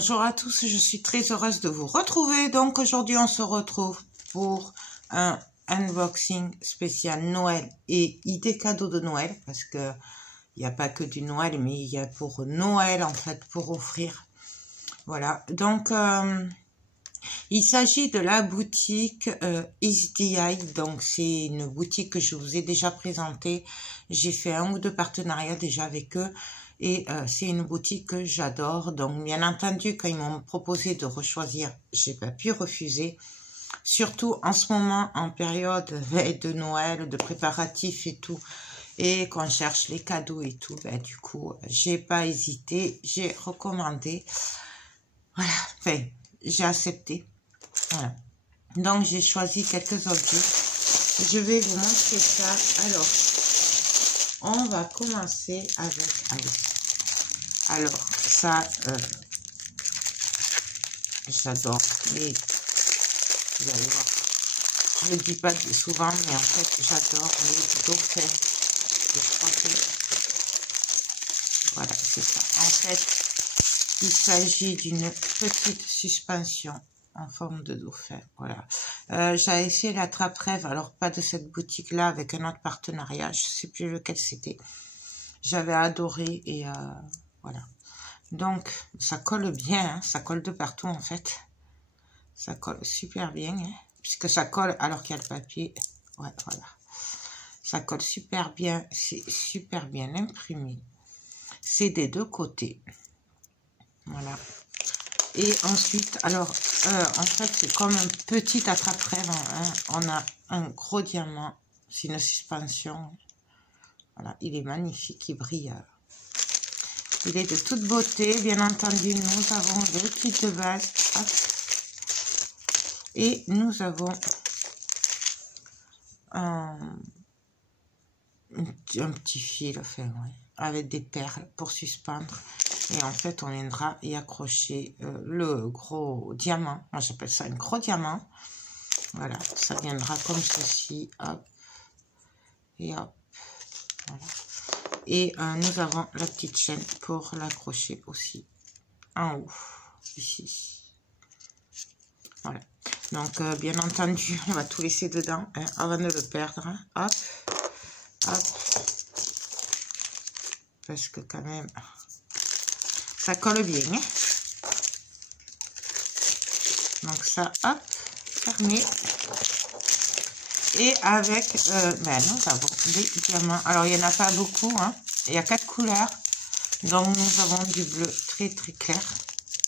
Bonjour à tous, je suis très heureuse de vous retrouver. Donc aujourd'hui on se retrouve pour un unboxing spécial Noël et idées cadeaux de Noël, parce que il n'y a pas que du Noël, mais il y a pour Noël en fait, pour offrir. Voilà, donc il s'agit de la boutique SDI, donc c'est une boutique que je vous ai déjà présentée. J'ai fait un ou deux partenariats déjà avec eux. Et c'est une boutique que j'adore. Donc, bien entendu, quand ils m'ont proposé de rechoisir, j'ai pas pu refuser. Surtout en ce moment, en période de Noël, de préparatifs et tout. Et qu'on cherche les cadeaux et tout. Ben, du coup, j'ai pas hésité. J'ai recommandé. Voilà. Enfin, j'ai accepté. Voilà. Donc, j'ai choisi quelques objets. Je vais vous montrer ça. Alors, on va commencer avec... Alors, ça, j'adore. Et vous allez voir, je ne le dis pas souvent, mais en fait, j'adore les dauphins. Je crois que... Voilà, c'est ça. En fait, il s'agit d'une petite suspension en forme de dauphin. Voilà. J'avais fait l'attrape-rêve, alors pas de cette boutique-là, avec un autre partenariat. Je ne sais plus lequel c'était. J'avais adoré et... voilà. Donc, ça colle bien, hein, ça colle de partout en fait. Ça colle super bien, hein, puisque ça colle alors qu'il y a le papier. Ouais, voilà. Ça colle super bien, c'est super bien imprimé. C'est des deux côtés. Voilà. Et ensuite, alors, en fait, c'est comme un petit attrape-rêve. Hein. On a un gros diamant, c'est une suspension. Voilà, il est magnifique, il brille. Il est de toute beauté, bien entendu. Nous avons le kit de base. Hop. Et nous avons un petit fil, enfin, ouais, avec des perles pour suspendre. Et en fait, on viendra y accrocher le gros diamant. Moi, j'appelle ça un gros diamant. Voilà, ça viendra comme ceci. Hop. Et hop. Voilà. Et nous avons la petite chaîne pour l'accrocher aussi en haut, ici. Voilà. Donc, bien entendu, on va tout laisser dedans hein, avant de le perdre. Hein. Hop, hop. Parce que quand même, ça colle bien. Hein. Donc ça, hop, fermé. Et avec, nous avons des diamants. Alors, il n'y en a pas beaucoup. Hein. Il y a 4 couleurs. Donc, nous avons du bleu très, très clair.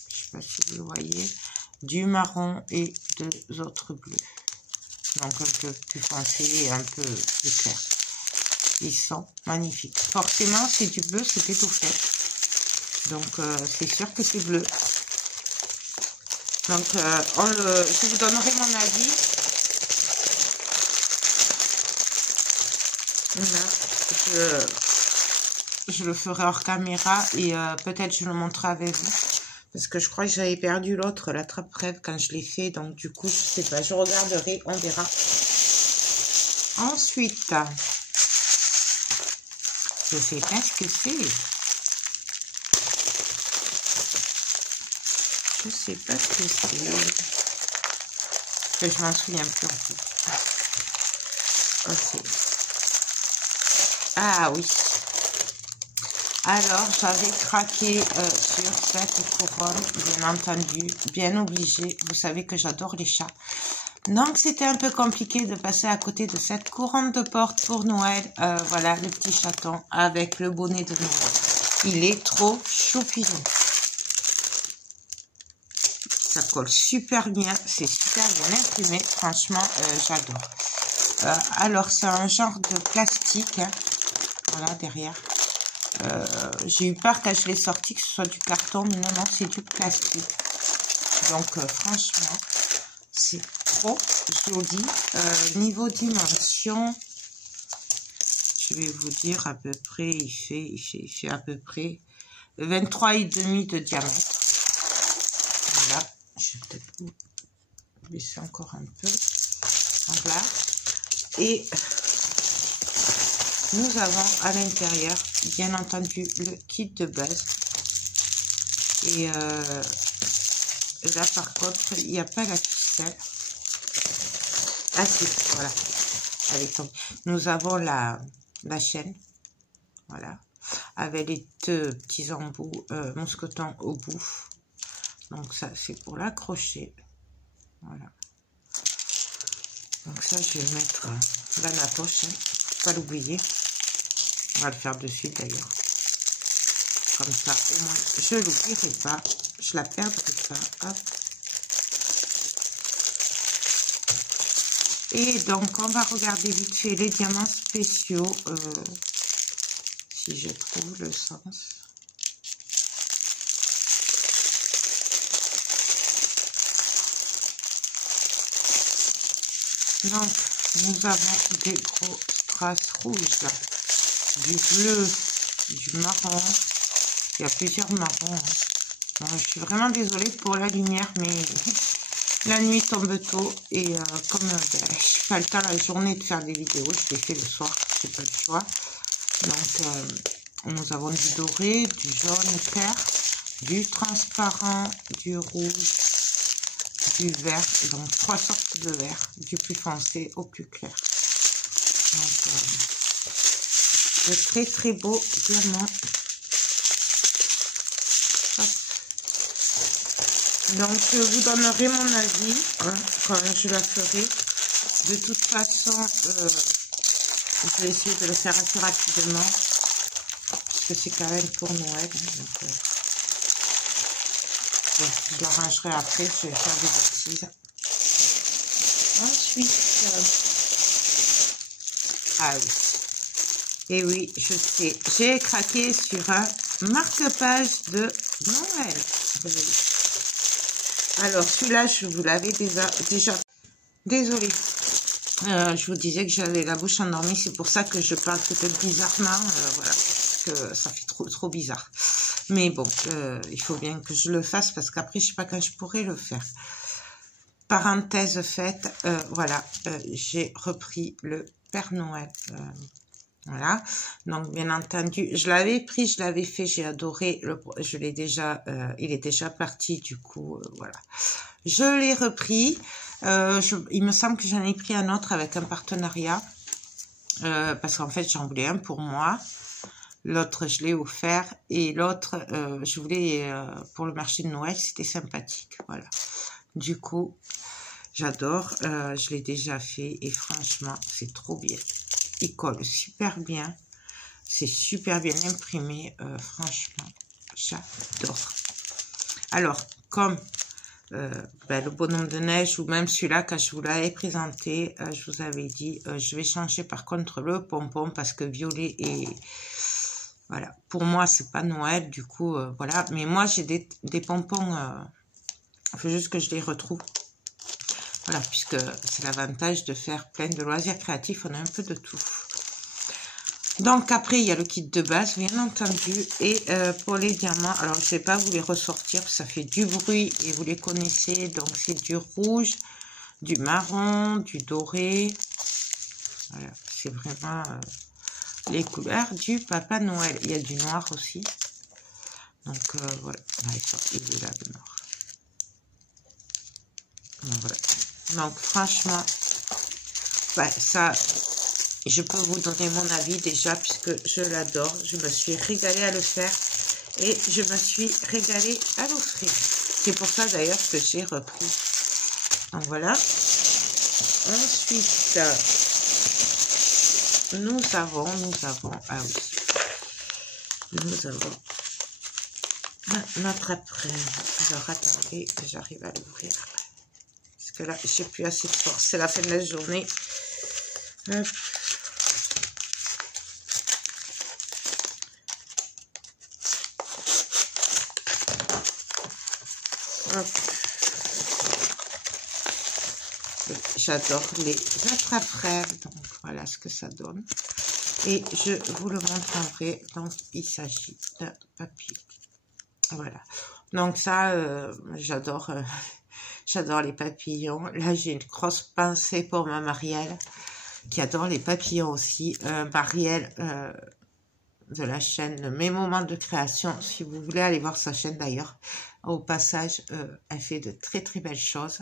Je ne sais pas si vous le voyez. Du marron et 2 autres bleus. Donc, un peu plus foncé et un peu plus clair. Ils sont magnifiques. Forcément, c'est du bleu, c'est des dauphins. Donc, c'est sûr que c'est bleu. Donc, je vous donnerai mon avis. Là, je le ferai hors caméra et peut-être je le montrerai avec vous. Parce que je crois que j'avais perdu l'autre, l'attrape-rêve, quand je l'ai fait. Donc, du coup, je sais pas. Je regarderai, on verra. Ensuite, je sais pas ce que c'est. Je sais pas ce que c'est. Je m'en souviens plus en fait. Ok. Ah oui. Alors, j'avais craqué sur cette couronne, bien entendu, bien obligé. Vous savez que j'adore les chats. Donc, c'était un peu compliqué de passer à côté de cette couronne de porte pour Noël. Voilà, le petit chaton avec le bonnet de Noël. Il est trop choupinou. Ça colle super bien, c'est super bien imprimé. Franchement, j'adore. Alors, c'est un genre de plastique. Hein. Voilà, derrière. J'ai eu peur quand je l'ai sorti que ce soit du carton, mais non, c'est du plastique. Donc, franchement, c'est trop joli. Niveau dimension, je vais vous dire à peu près, il fait à peu près 23,5 de diamètre. Voilà, je vais peut-être baisser encore un peu. Voilà. Et nous avons à l'intérieur, bien entendu, le kit de base. Et là par contre, il n'y a pas la ficelle. Ah si, voilà. Avec nous avons la chaîne, voilà, avec les deux petits embouts mousquetons au bout. Donc ça, c'est pour l'accrocher. Voilà. Donc ça, je vais le mettre dans la poche, hein. Pas l'oublier. On va le faire dessus d'ailleurs. Comme ça, au moins, je ne l'oublierai pas. Je la perdrai pas. Hop. Et donc, on va regarder vite fait les diamants spéciaux. Si je trouve le sens. Donc, nous avons des gros strass rouges, là. Du bleu, du marron. Il y a plusieurs marrons. Hein. Bon, je suis vraiment désolée pour la lumière, mais la nuit tombe tôt. Et comme ben, je n'ai pas le temps la journée de faire des vidéos, je l'ai fait le soir, c'est pas le choix. Donc, nous avons du doré, du jaune clair, du transparent, du rouge, du vert, donc 3 sortes de vert, du plus foncé au plus clair. Donc, de très très beau diamant. Donc je vous donnerai mon avis hein, quand je la ferai. De toute façon, je vais essayer de le faire assez rapidement parce que c'est quand même pour Noël. Donc, bon, je l'arrangerai après, je vais faire des bêtises. Ensuite, ah oui, et oui, je sais, j'ai craqué sur un marque-page de Noël. Alors, celui-là, je vous l'avais déjà. Désolée. Je vous disais que j'avais la bouche endormie. C'est pour ça que je parle peut-être bizarrement. Voilà, parce que ça fait trop bizarre. Mais bon, il faut bien que je le fasse parce qu'après, je sais pas quand je pourrai le faire. Parenthèse faite, voilà, j'ai repris le Père Noël. Voilà, donc bien entendu, je l'avais pris, je l'avais fait, j'ai adoré, je l'ai déjà, il est déjà parti, du coup, voilà. Je l'ai repris, il me semble que j'en ai pris un autre avec un partenariat, parce qu'en fait, j'en voulais un pour moi, l'autre, je l'ai offert, et l'autre, je voulais, pour le marché de Noël, c'était sympathique, voilà. Du coup, j'adore, je l'ai déjà fait, et franchement, c'est trop bien. Il colle super bien. C'est super bien imprimé. Franchement, j'adore. Alors, comme ben, le bonhomme de neige ou même celui-là, quand je vous l'avais présenté, je vous avais dit, je vais changer par contre le pompon parce que violet et... Voilà. Pour moi, c'est pas Noël, du coup, voilà. Mais moi, j'ai des pompons. Il faut juste que je les retrouve. Voilà, puisque c'est l'avantage de faire plein de loisirs créatifs, on a un peu de tout. Donc après, il y a le kit de base, bien entendu. Et pour les diamants, alors je ne vais pas vous les ressortir, ça fait du bruit et vous les connaissez. Donc c'est du rouge, du marron, du doré. Voilà, c'est vraiment les couleurs du Papa Noël. Il y a du noir aussi. Donc voilà, il est là le noir. Donc, voilà. Donc franchement, ouais, ça, je peux vous donner mon avis déjà puisque je l'adore. Je me suis régalée à le faire et je me suis régalée à l'offrir. C'est pour ça d'ailleurs que j'ai repris. Donc voilà. Ensuite, nous avons, ah oui, nous avons notre après. Alors attendez, que j'arrive à l'ouvrir. Parce que là, j'ai plus assez de force. C'est la fin de la journée. Hop. J'adore les attrape-rêves, donc voilà ce que ça donne. Et je vous le montre en vrai. Donc il s'agit d'un papier. Voilà. Donc ça, j'adore. J'adore les papillons. Là, j'ai une grosse pensée pour ma Marielle, qui adore les papillons aussi. Marielle, de la chaîne Mes Moments de Création. Si vous voulez aller voir sa chaîne d'ailleurs, au passage, elle fait de très très belles choses.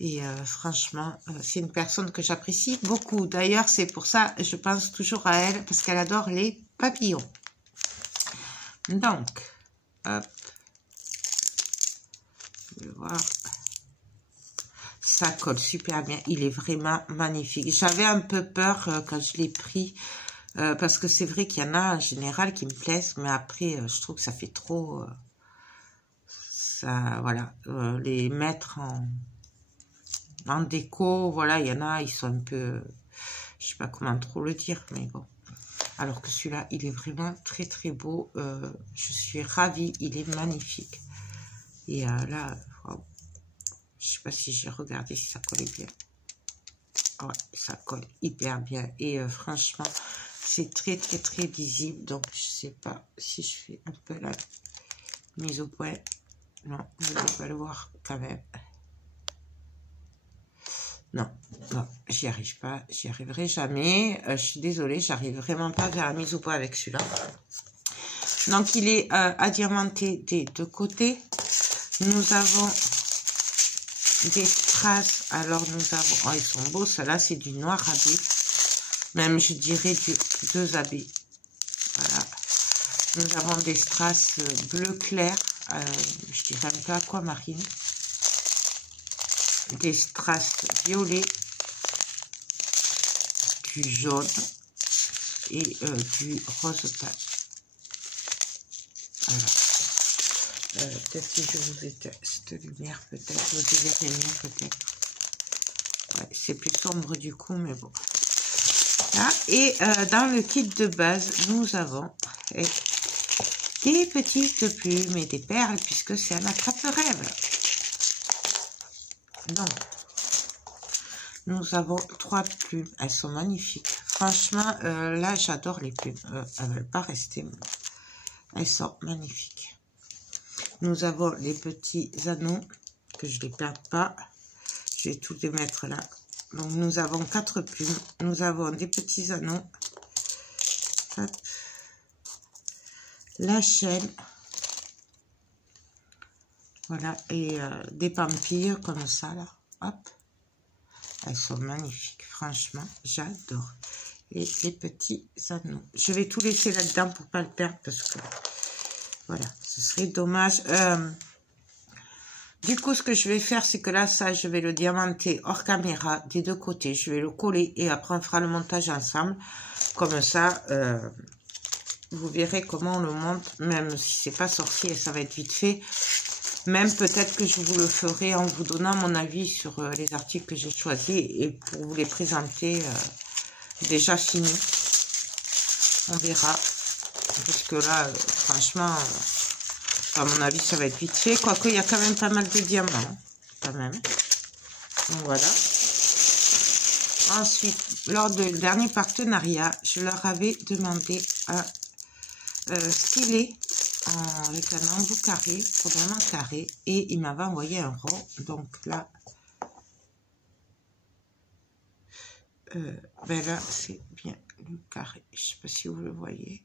Et franchement, c'est une personne que j'apprécie beaucoup. D'ailleurs, c'est pour ça je pense toujours à elle, parce qu'elle adore les papillons. Donc, hop, je vais voir. Ça colle super bien. Il est vraiment magnifique. J'avais un peu peur quand je l'ai pris, parce que c'est vrai qu'il y en a en général qui me plaisent, mais après, je trouve que ça fait trop... ça, voilà, les mettre en déco, voilà, il y en a, ils sont un peu, je sais pas comment trop le dire, mais bon. Alors que celui-là, il est vraiment très très beau. Je suis ravie, il est magnifique. Et là, wow. Je sais pas si j'ai regardé si ça collait bien. Ouais, ça colle hyper bien. Et franchement, c'est très très très visible. Donc, je sais pas si je fais un peu la mise au point. Non, vous ne pouvez pas le voir quand même. Non, non, j'y arrive pas, j'y arriverai jamais. Je suis désolée, j'arrive vraiment pas vers la mise au point avec celui-là. Donc, il est adiamanté des deux côtés. Nous avons des strass. Alors, nous avons... Oh, ils sont beaux. Ceux-là, c'est du noir habé. Même, je dirais, du 2 habé. Voilà. Nous avons des strass bleu clair. Je dirais un peu aquamarine. Des strass violets, du jaune et du rose pâle. Voilà. Peut-être que je vous éteins cette lumière, peut-être vous verrez mieux, peut-être. Ouais, c'est plus sombre du coup, mais bon. Là, et dans le kit de base, nous avons des petites plumes et des perles, puisque c'est un attrape-rêve. Donc, nous avons 3 plumes. Elles sont magnifiques. Franchement, là, j'adore les plumes. Elles ne veulent pas rester. Elles sont magnifiques. Nous avons les petits anneaux, que je ne les perds pas. Je vais tous les mettre là. Donc, nous avons 4 plumes. Nous avons des petits anneaux. Hop. La chaîne. Voilà, et des pampilles comme ça, là. Hop. Elles sont magnifiques, franchement, j'adore. Et les petits anneaux. Je vais tout laisser là-dedans pour pas le perdre, parce que, voilà, ce serait dommage. Du coup, ce que je vais faire, c'est que là, ça, je vais le diamanter hors caméra, des deux côtés. Je vais le coller, et après, on fera le montage ensemble. Comme ça, vous verrez comment on le monte, même si c'est pas sorcier, ça va être vite fait. Même peut-être que je vous le ferai en vous donnant mon avis sur les articles que j'ai choisis et pour vous les présenter déjà finis. On verra. Parce que là, franchement, à mon avis, ça va être vite fait. Quoique, il y a quand même pas mal de diamants. Hein, quand même. Donc voilà. Ensuite, lors du dernier partenariat, je leur avais demandé à styler avec un embout carré, vraiment carré, et il m'avait envoyé un rond. Donc là, ben là, c'est bien le carré. Je sais pas si vous le voyez.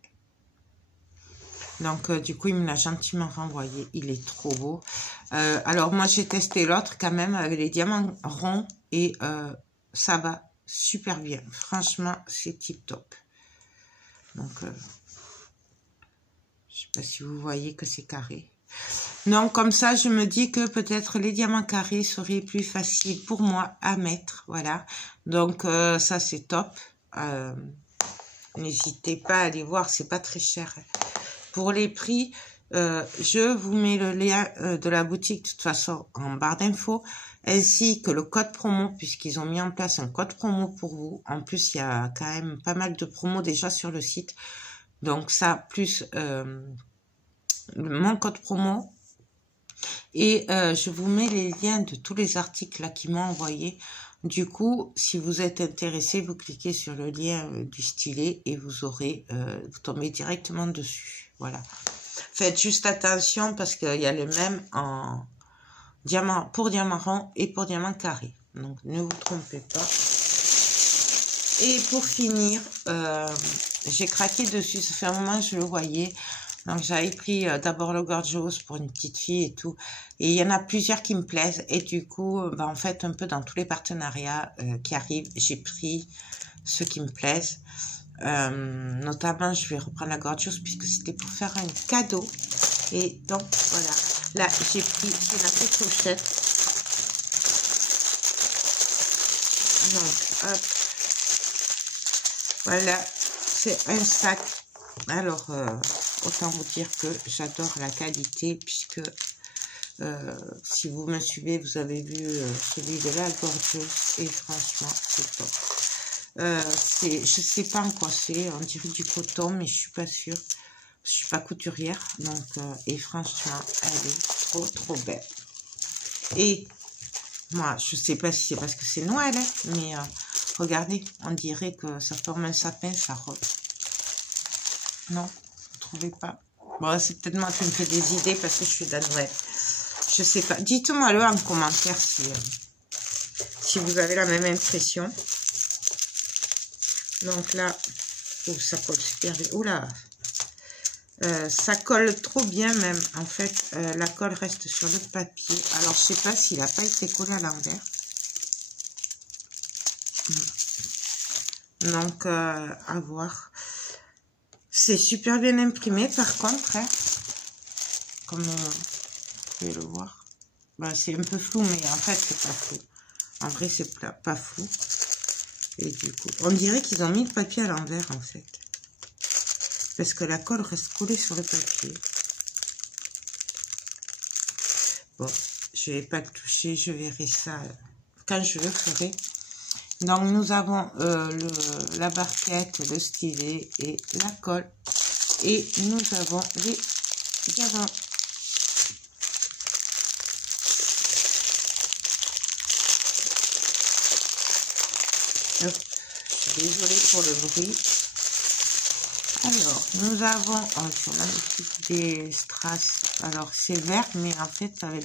Donc, du coup, il me l'a gentiment renvoyé. Il est trop beau. Alors, moi, j'ai testé l'autre quand même avec les diamants ronds et ça va super bien. Franchement, c'est tip top. Donc, je sais pas si vous voyez que c'est carré. Donc, comme ça, je me dis que peut-être les diamants carrés seraient plus faciles pour moi à mettre. Voilà. Donc, ça, c'est top. N'hésitez pas à aller voir. C'est pas très cher. Pour les prix, je vous mets le lien de la boutique, de toute façon, en barre d'infos. Ainsi que le code promo, puisqu'ils ont mis en place un code promo pour vous. En plus, il y a quand même pas mal de promos déjà sur le site. Donc, ça, plus mon code promo. Et je vous mets les liens de tous les articles là qui m'ont envoyé. Du coup, si vous êtes intéressé, vous cliquez sur le lien du stylet et vous aurez, vous tombez directement dessus. Voilà. Faites juste attention parce qu'il y a les mêmes en diamant, pour diamant rond et pour diamant carré. Donc, ne vous trompez pas. Et pour finir, j'ai craqué dessus, ça fait un moment que je le voyais. Donc j'avais pris d'abord le Gorgeous pour une petite fille et tout. Et il y en a plusieurs qui me plaisent. Et du coup, bah, en fait, un peu dans tous les partenariats qui arrivent, j'ai pris ceux qui me plaisent. Notamment, je vais reprendre la Gorgeous puisque c'était pour faire un cadeau. Et donc, voilà. Là, j'ai pris la petite pochette. Donc, hop. Voilà, c'est un sac. Alors, autant vous dire que j'adore la qualité, puisque si vous me suivez, vous avez vu celui de la Gorgeous, et franchement, c'est top. Je sais pas en quoi c'est, on dirait du coton, mais je suis pas sûre. Je suis pas couturière, donc, et franchement, elle est trop belle. Et moi, je sais pas si c'est parce que c'est Noël, hein, mais regardez, on dirait que ça forme un sapin, sa robe. Non, vous trouvez pas? Bon, c'est peut-être moi qui me fais des idées parce que je suis de la Noël. Je sais pas. Dites-moi le en commentaire si vous avez la même impression. Donc là, oh, ça colle super bien. Oula, ça colle trop bien même. En fait, la colle reste sur le papier. Alors, je sais pas s'il n'a pas été collé à l'envers. Donc, à voir. C'est super bien imprimé, par contre, hein, comme vous pouvez le voir. Ben, c'est un peu flou, mais en fait, c'est pas flou. En vrai, c'est pas flou. Et du coup, on dirait qu'ils ont mis le papier à l'envers, en fait. Parce que la colle reste collée sur le papier. Bon, je vais pas le toucher, je verrai ça quand je le ferai. Donc, nous avons la barquette, le stylet et la colle. Et nous avons les diamants. Hop, je suis désolée pour le bruit. Alors, nous avons des strass. Alors, c'est vert, mais en fait, avec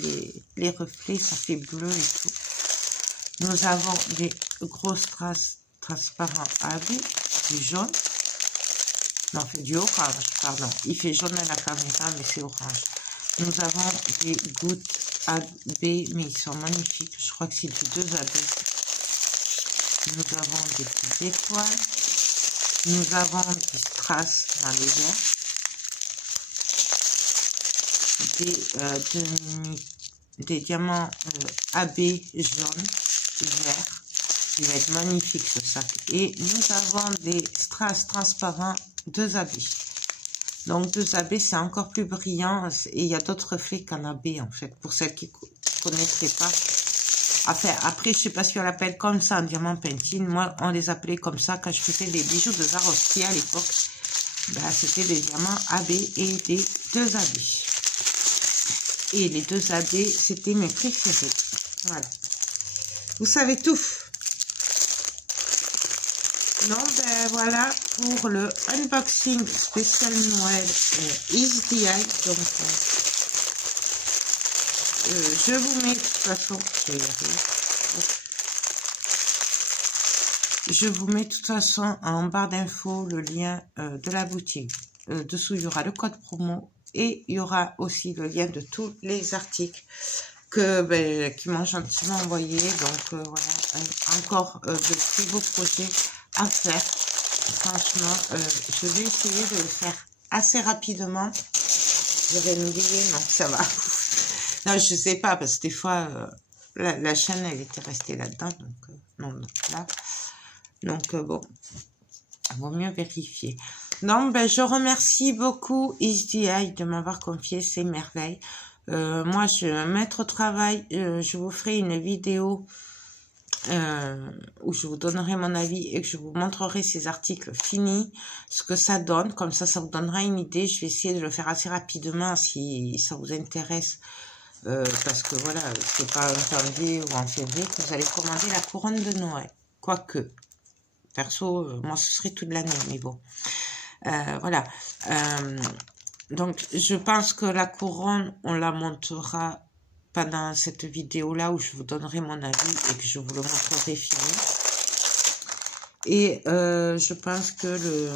les reflets, ça fait bleu et tout. Nous avons des gros strass transparents avec du jaune. Non, c'est du orange, pardon. Il fait jaune à la caméra, mais c'est orange. Nous avons des gouttes AB, mais ils sont magnifiques. Je crois que c'est du 2AB. Nous avons des petites étoiles. Nous avons des strass dans les verts. Des diamants AB jaune, vert. Il va être magnifique ce sac. Et nous avons des strass transparents 2AB. Donc 2AB, c'est encore plus brillant. Et il y a d'autres reflets qu'en AB, en fait. Pour celles qui ne connaîtraient pas. Enfin, après, je ne sais pas si on l'appelle comme ça en diamant pentine. Moi, on les appelait comme ça quand je faisais des bijoux de Swarovski à l'époque. Ben, c'était des diamants AB et des 2AB. Et les 2AB, c'était mes préférés. Voilà. Vous savez tout. Donc, ben, voilà pour le unboxing spécial Noël EaseDI. Donc, je vous mets de toute façon, je vous mets de toute façon en barre d'infos le lien de la boutique. Dessous, il y aura le code promo et il y aura aussi le lien de tous les articles qui m'ont gentiment envoyé. Donc voilà, encore de très beaux projets à faire. Franchement, je vais essayer de le faire assez rapidement. Je vais m'oublier, non, ça va. Non, je sais pas, parce que des fois, la chaîne, elle était restée là-dedans. Donc, non, là. Donc, bon, vaut mieux vérifier. Donc, ben, je remercie beaucoup EaseDI de m'avoir confié ces merveilles. Moi, je vais me mettre au travail. Je vous ferai une vidéo où je vous donnerai mon avis et que je vous montrerai ces articles finis, ce que ça donne. Comme ça vous donnera une idée. Je vais essayer de le faire assez rapidement si ça vous intéresse. Parce que voilà, c'est pas en janvier ou en février que vous allez commander la couronne de Noël. Quoique, perso, moi ce serait toute l'année, mais bon. Voilà. Donc, je pense que la couronne, on la montera pendant cette vidéo-là où je vous donnerai mon avis et que je vous le montrerai fini. Et je pense que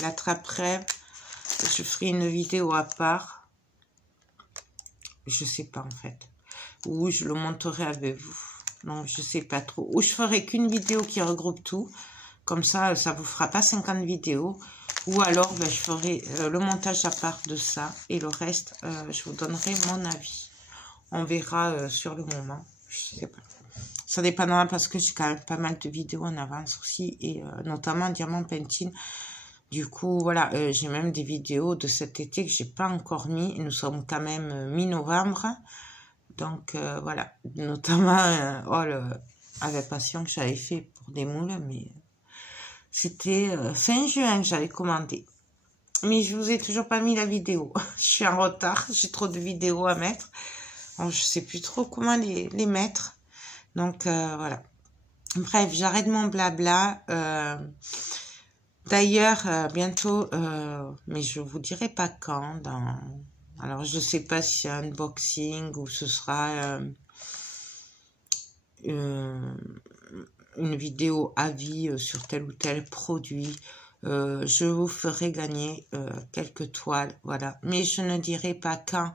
l'attrape-rêve, je ferai une vidéo à part. Je sais pas en fait. Ou je le monterai avec vous. Non, je sais pas trop. Ou je ferai qu'une vidéo qui regroupe tout. Comme ça, ça vous fera pas 50 vidéos. Ou alors, ben, je ferai le montage à part de ça. Et le reste, je vous donnerai mon avis. On verra sur le moment. Je sais pas. Ça dépendra parce que j'ai quand même pas mal de vidéos en avance aussi. Et notamment Diamant Painting. Du coup, voilà, j'ai même des vidéos de cet été que j'ai pas encore mis. Nous sommes quand même mi-novembre. Donc, voilà. Notamment, avec passion que j'avais fait pour des moules. Mais c'était fin juin que j'avais commandé. Mais je vous ai toujours pas mis la vidéo. Je suis en retard. J'ai trop de vidéos à mettre. Bon, je sais plus trop comment les mettre. Donc, voilà. Bref, j'arrête mon blabla. D'ailleurs, bientôt, mais je vous dirai pas quand. Alors, je sais pas si c'est un unboxing ou ce sera une vidéo avis sur tel ou tel produit. Je vous ferai gagner quelques toiles, voilà. Mais je ne dirai pas quand,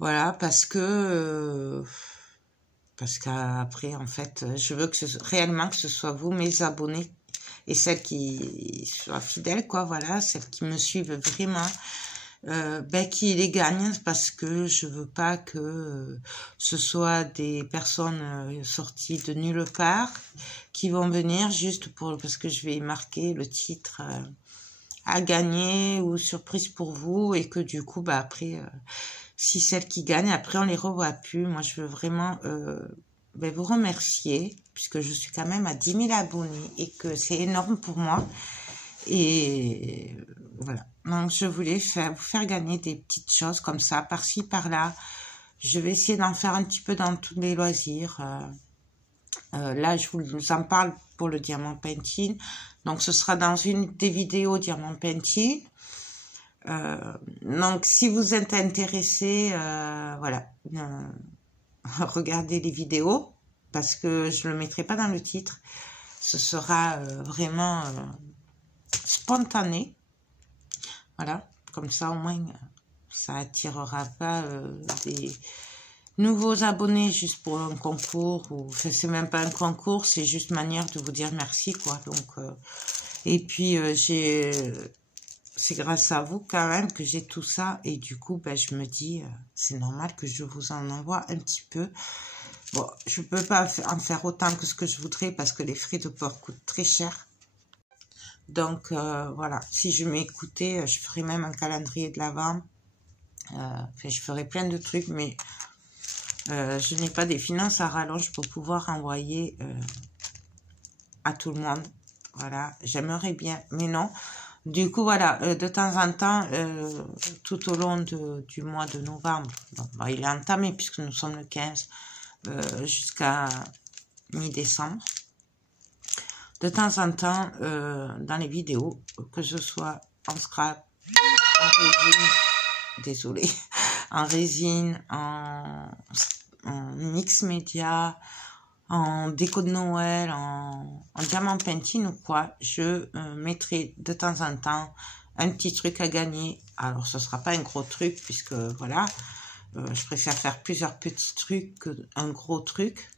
voilà, parce qu'après, en fait, je veux réellement que ce soit vous, mes abonnés, et celles qui soient fidèles, quoi, voilà, celles qui me suivent vraiment, qui les gagnent, parce que je veux pas que ce soit des personnes sorties de nulle part qui vont venir juste parce que je vais marquer le titre à gagner ou surprise pour vous, et que du coup, après, si celles qui gagnent, après on les revoit plus. Moi, je veux vraiment vous remercier, puisque je suis quand même à 10 000 abonnés et que c'est énorme pour moi. Et voilà. Donc, je voulais vous faire gagner des petites choses comme ça, par-ci, par-là. Je vais essayer d'en faire un petit peu dans tous les loisirs. Là, je vous en parle pour le Diamant Painting. Donc, ce sera dans une des vidéos Diamant Painting. Donc, si vous êtes intéressé, voilà, regardez les vidéos, parce que je le mettrai pas dans le titre. Ce sera vraiment spontané. Voilà, comme ça au moins, ça attirera pas des nouveaux abonnés juste pour un concours. Ou c'est même pas un concours, c'est juste manière de vous dire merci, quoi. Donc, et puis c'est grâce à vous quand même que j'ai tout ça, et du coup je me dis c'est normal que je vous en envoie un petit peu. Bon, je peux pas en faire autant que ce que je voudrais parce que les frais de port coûtent très cher. Donc voilà, si je m'écoutais, je ferais même un calendrier de l'Avent. Je ferais plein de trucs, mais je n'ai pas des finances à rallonge pour pouvoir envoyer à tout le monde. Voilà, j'aimerais bien, mais non. Du coup, voilà, de temps en temps, tout au long du mois de novembre, bon, il est entamé puisque nous sommes le 15, jusqu'à mi-décembre. De temps en temps, dans les vidéos, que ce soit en scrap, en résine, désolé, en résine, en mix média, en déco de Noël, en Diamant Painting ou quoi, je mettrai de temps en temps un petit truc à gagner. Alors, ce sera pas un gros truc, puisque, voilà, je préfère faire plusieurs petits trucs qu'un gros truc.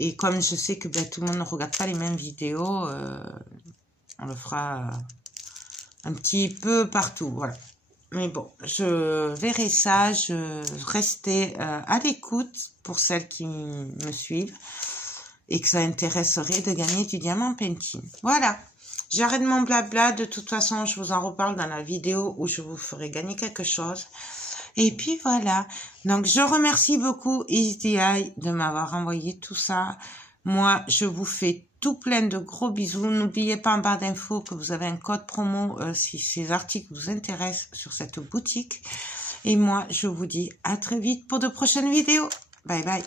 Et comme je sais que tout le monde ne regarde pas les mêmes vidéos, on le fera un petit peu partout, voilà. Mais bon, je verrai ça, je restais à l'écoute pour celles qui me suivent et que ça intéresserait de gagner du Diamant Painting. Voilà, j'arrête mon blabla, de toute façon je vous en reparle dans la vidéo où je vous ferai gagner quelque chose. Et puis voilà, donc je remercie beaucoup EasyDI de m'avoir envoyé tout ça. Moi, je vous fais tout plein de gros bisous. N'oubliez pas en barre d'infos que vous avez un code promo si ces articles vous intéressent sur cette boutique. Et moi, je vous dis à très vite pour de prochaines vidéos. Bye bye.